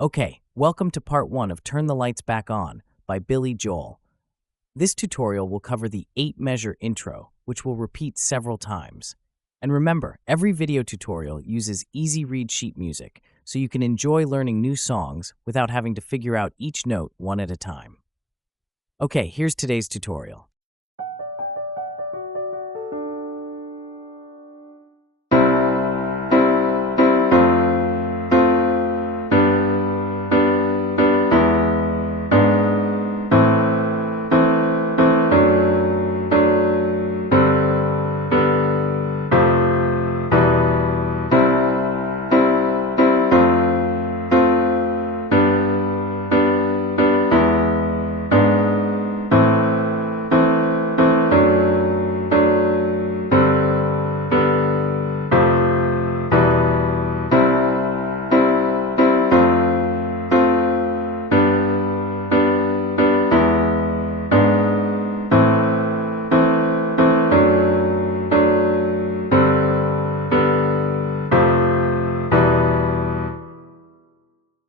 Okay, welcome to part 1 of Turn the Lights Back On by Billy Joel. This tutorial will cover the 8-measure intro, which will repeat several times. And remember, every video tutorial uses easy read sheet music, so you can enjoy learning new songs without having to figure out each note one at a time. Okay, here's today's tutorial.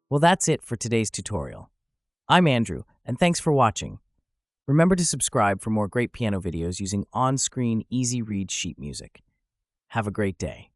Well, that's it for today's tutorial. I'm Andrew, and thanks for watching. Remember to subscribe for more great piano videos using on-screen easy read sheet music. Have a great day.